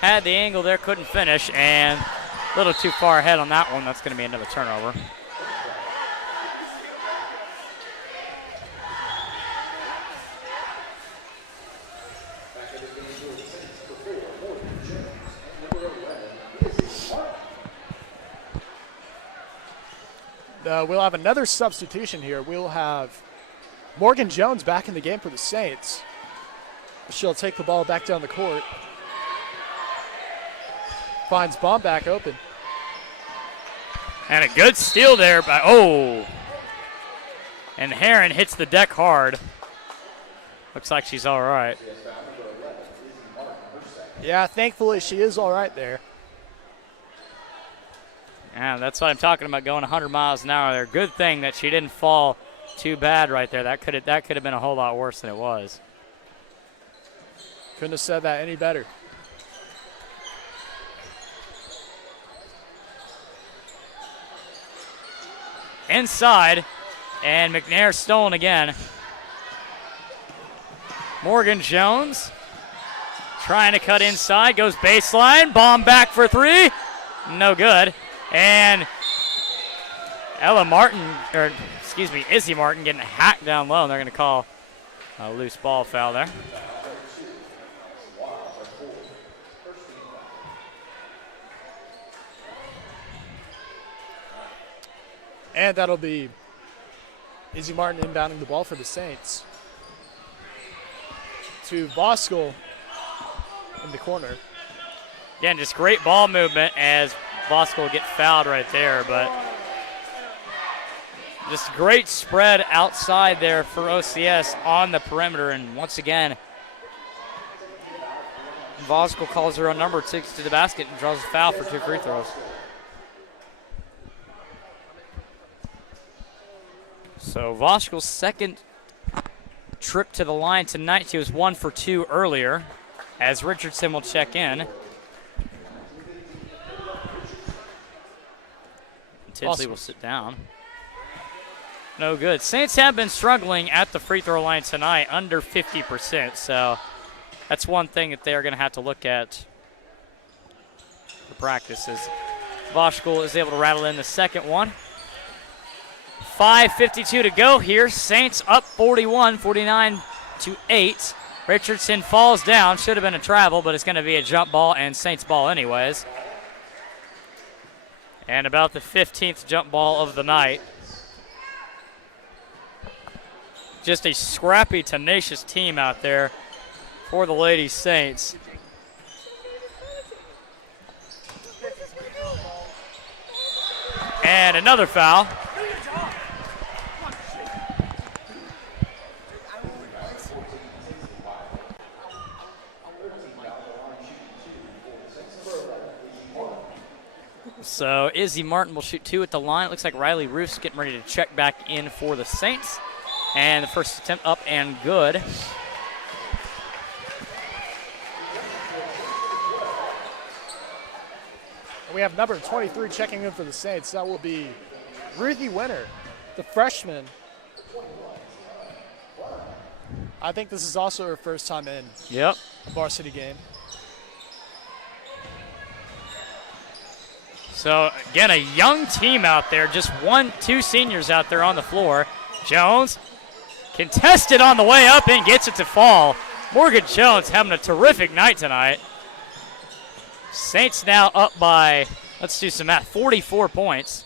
Had the angle there, couldn't finish, and a little too far ahead on that one. That's going to be another turnover. We'll have another substitution here. We'll have Morgan Jones back in the game for the Saints. She'll take the ball back down the court. Finds Bombach open. And a good steal there by, oh. And Heron hits the deck hard. Looks like she's all right. Yeah, thankfully she is all right there. Yeah, that's what I'm talking about, going 100 miles an hour there. Good thing that she didn't fall too bad right there. That could have been a whole lot worse than it was. Couldn't have said that any better. Inside, and McNair stolen again. Morgan Jones trying to cut inside, goes baseline, bomb back for 3. No good. And Izzy Martin getting hacked down low, and they're going to call a loose ball foul there. And that'll be Izzy Martin inbounding the ball for the Saints to Voskuhl in the corner. Again, just great ball movement as Voskuhl will get fouled right there, but just great spread outside there for OCS on the perimeter. And once again, Voskuhl calls her own number, takes to the basket, and draws a foul for 2 free throws. So Voskuhl's second trip to the line tonight. She was 1 for 2 earlier, as Richardson will check in. Tinsley will sit down. No good. Saints have been struggling at the free throw line tonight, under 50%. So that's one thing that they're going to have to look at for practices. Voskuhl is able to rattle in the second one. 5:52 to go here. Saints up 49-8. Richardson falls down. Should have been a travel, but it's going to be a jump ball and Saints ball anyways. And about the 15th jump ball of the night. Just a scrappy, tenacious team out there for the Lady Saints. And another foul. So Izzy Martin will shoot 2 at the line. It looks like Riley Roof's getting ready to check back in for the Saints. And the first attempt up and good. We have number 23 checking in for the Saints. That will be Ruthie Winter, the freshman. I think this is also her first time in a varsity game. So, again, a young team out there. Just 2 seniors out there on the floor. Jones contested on the way up and gets it to fall. Morgan Jones having a terrific night tonight. Saints now up by, let's do some math, 44 points.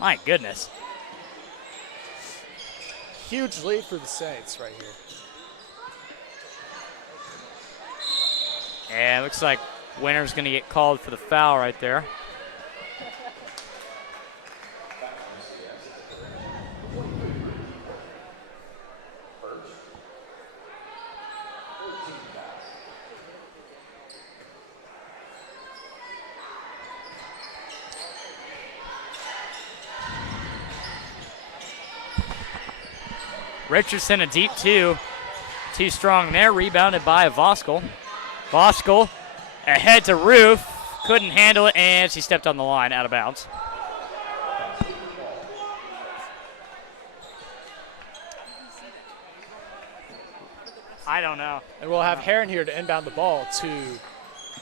My goodness. huge lead for the Saints right here. And it looks like Winter's going to get called for the foul right there. Richardson a deep two. Too strong there, rebounded by Voskuhl. Voskuhl ahead to Roof, couldn't handle it, and she stepped on the line out of bounds. I don't know. And we'll have Heron here to inbound the ball to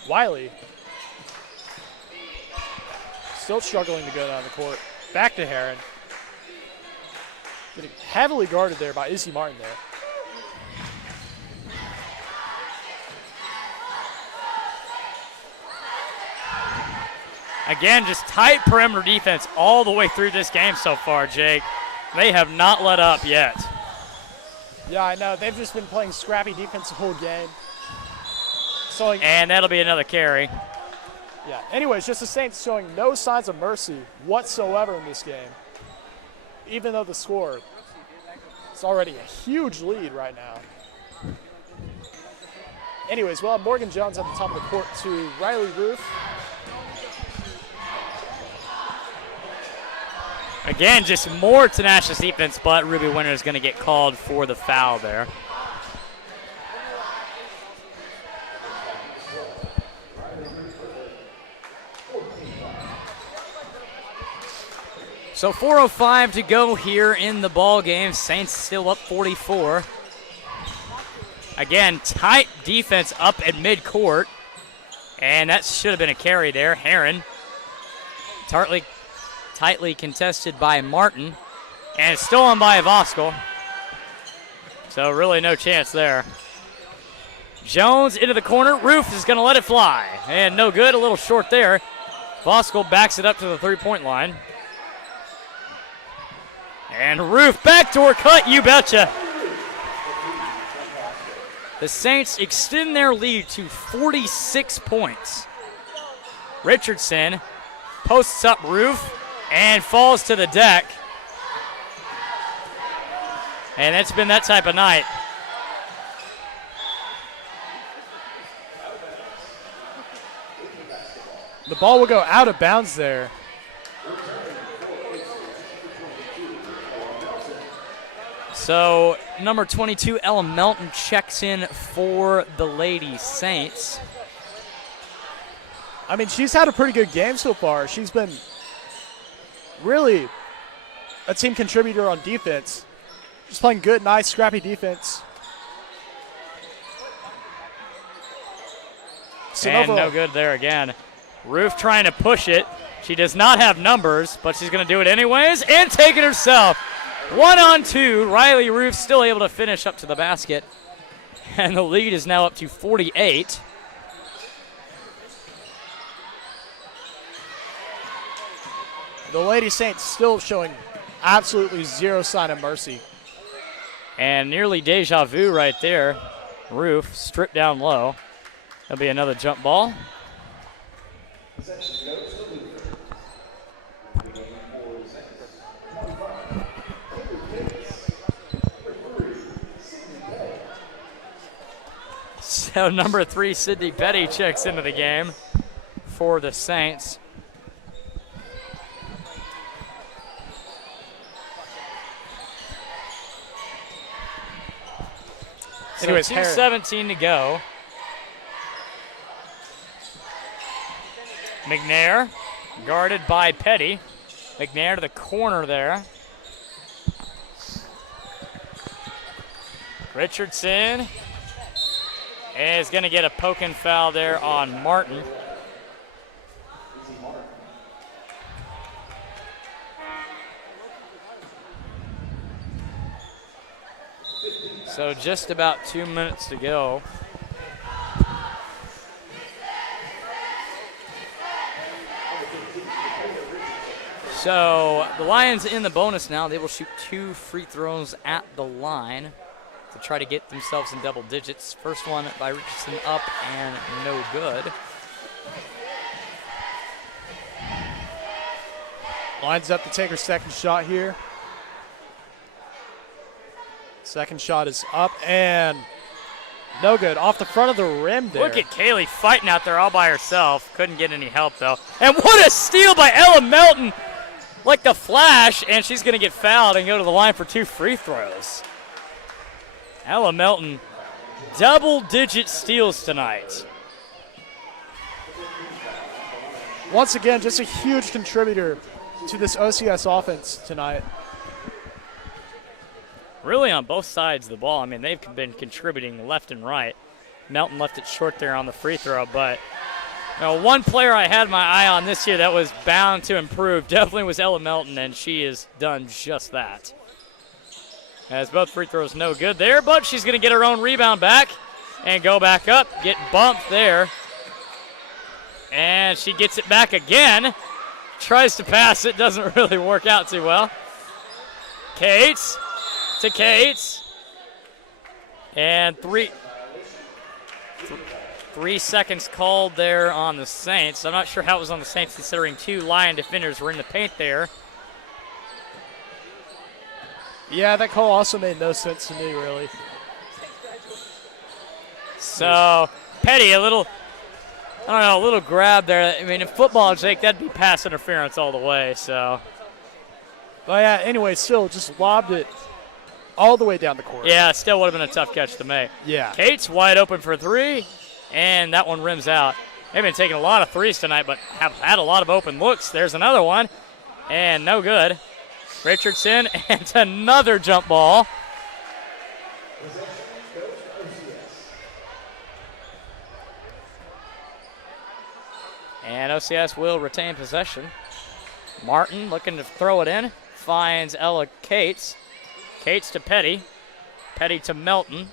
Wiley. Still struggling to go down the court. Back to Heron. Getting heavily guarded there by Izzy Martin there. Again, just tight perimeter defense all the way through this game so far, Jake. They have not let up yet. Yeah, I know. They've just been playing scrappy defense the whole game. So, and that'll be another carry. Yeah, anyways, just the Saints showing no signs of mercy whatsoever in this game. Even though the score is already a huge lead right now. Anyways, we'll have Morgan Jones at the top of the court to Riley Roof. Again, just more tenacious defense, but Ruby Winter is going to get called for the foul there. So 4:05 to go here in the ball game. Saints still up 44. Again, tight defense up at midcourt, and that should have been a carry there. Heron, tightly contested by Martin, and it's stolen by Voskuhl. So really no chance there. Jones into the corner. Roof is going to let it fly, and no good. A little short there. Voskuhl backs it up to the three-point line. And Roof, backdoor cut, you betcha. The Saints extend their lead to 46 points. Richardson posts up Roof and falls to the deck. And it's been that type of night. The ball will go out of bounds there. So number 22, Ella Melton, checks in for the Lady Saints. I mean, she's had a pretty good game so far. She's been really a team contributor on defense. She's playing good, nice, scrappy defense. And no good there again. Roof trying to push it. She does not have numbers, but she's going to do it anyways and take it herself. 1-on-2. Riley Roof still able to finish up to the basket. And the lead is now up to 48. The Lady Saints still showing absolutely zero sign of mercy. And nearly deja vu right there. Roof stripped down low. There'll be another jump ball. So number 3, Sydney Petty, checks into the game for the Saints. So anyways, 2:17 to go. McNair, guarded by Petty. McNair to the corner there. Richardson is going to get a poking foul there on Martin. So just about 2 minutes to go. So the Lions in the bonus now. They will shoot 2 free throws at the line to try to get themselves in double digits. First one by Richardson up and no good. Lines up to take her second shot here. Second shot is up and no good. Off the front of the rim there. Look at Kaylee fighting out there all by herself. Couldn't get any help, though. And what a steal by Ella Melton. Like the flash, and she's going to get fouled and go to the line for 2 free throws. Ella Melton, double-digit steals tonight. Once again, just a huge contributor to this OCS offense tonight. Really on both sides of the ball. I mean, they've been contributing left and right. Melton left it short there on the free throw, but one player I had my eye on this year that was bound to improve definitely was Ella Melton, and she has done just that. As both free throws no good there, but she's going to get her own rebound back and go back up, get bumped there. And she gets it back again. Tries to pass it, doesn't really work out too well. Cates to Cates. And 3 seconds called there on the Saints. I'm not sure how it was on the Saints considering 2 Lion defenders were in the paint there. Yeah, that call also made no sense to me, really. So, Petty, a little grab there. I mean, in football, Jake, that'd be pass interference all the way, so. But yeah, anyway, still just lobbed it all the way down the court. Yeah, still would have been a tough catch to make. Yeah. Cates wide open for 3, and that one rims out. They've been taking a lot of threes tonight, but have had a lot of open looks. There's another one, and no good. Richardson, and another jump ball. And OCS will retain possession. Martin looking to throw it in. Finds Ella Cates. Cates to Petty. Petty to Melton.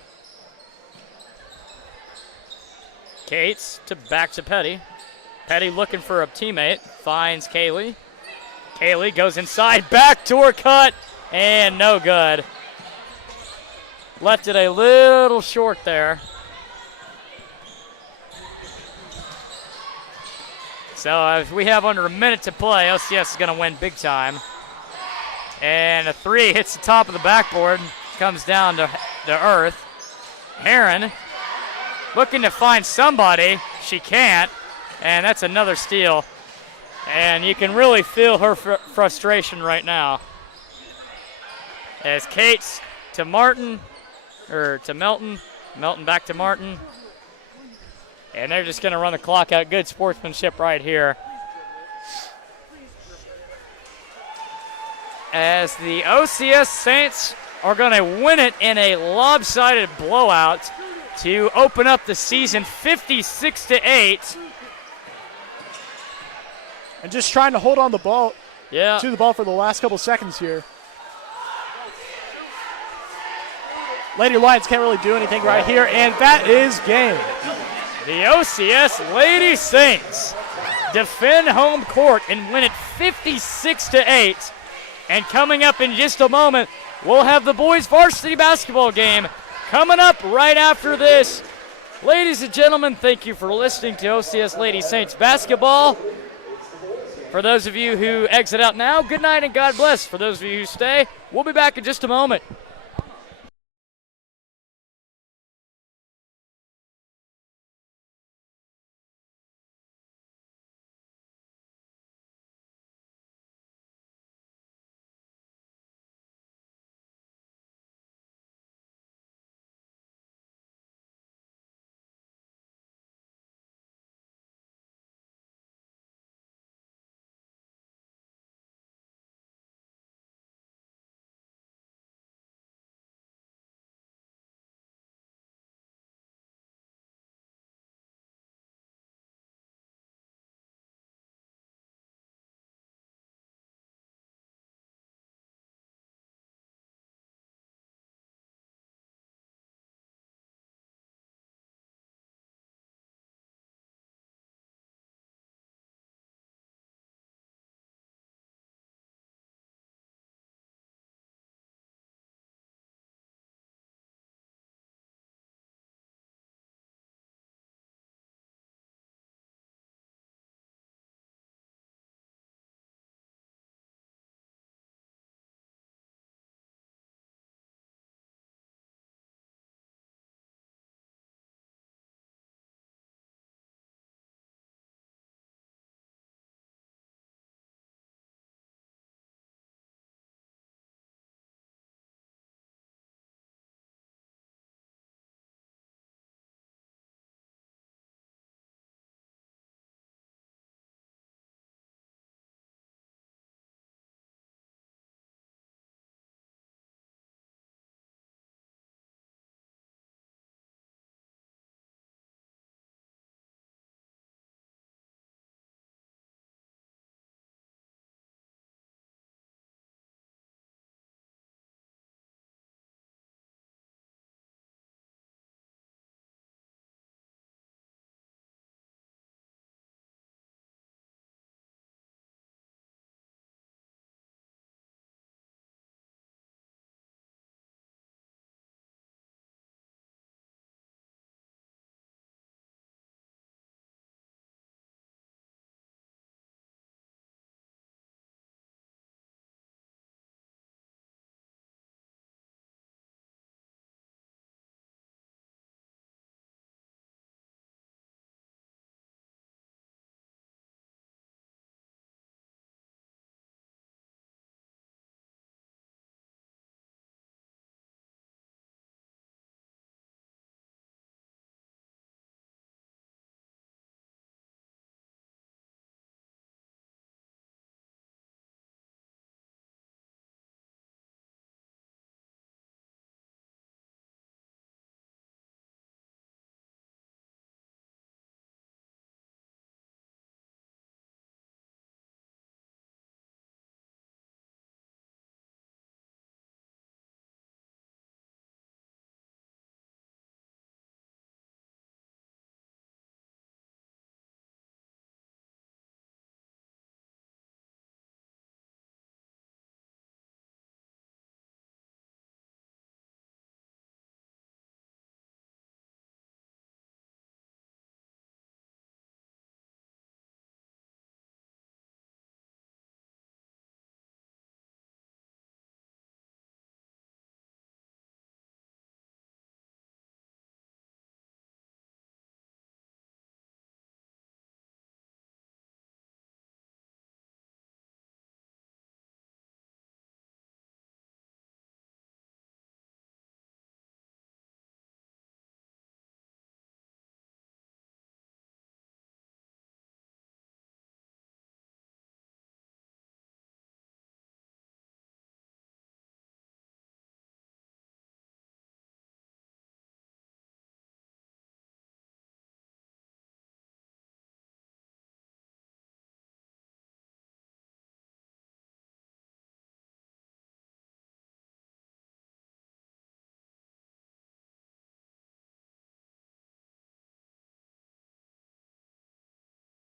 Cates back to Petty. Petty looking for a teammate. Finds Kaylee. Kaylee goes inside. Backdoor cut. And no good. Left it a little short there. So as we have under a minute to play, OCS is going to win big time. And a 3 hits the top of the backboard, comes down to earth. Heron looking to find somebody. She can't, and that's another steal. And you can really feel her frustration right now. As Cates to Melton, Melton back to Martin. And they're just going to run the clock out. Good sportsmanship right here. As the OCS Saints are going to win it in a lopsided blowout to open up the season 56-8. And just trying to hold on the ball to the ball for the last couple seconds here. Lady Lions can't really do anything right here, and that is game. The OCS Lady Saints defend home court and win it 56-8. And coming up in just a moment, we'll have the boys varsity basketball game coming up right after this. Ladies and gentlemen, thank you for listening to OCS Lady Saints basketball. For those of you who exit out now, good night and God bless. For those of you who stay, we'll be back in just a moment.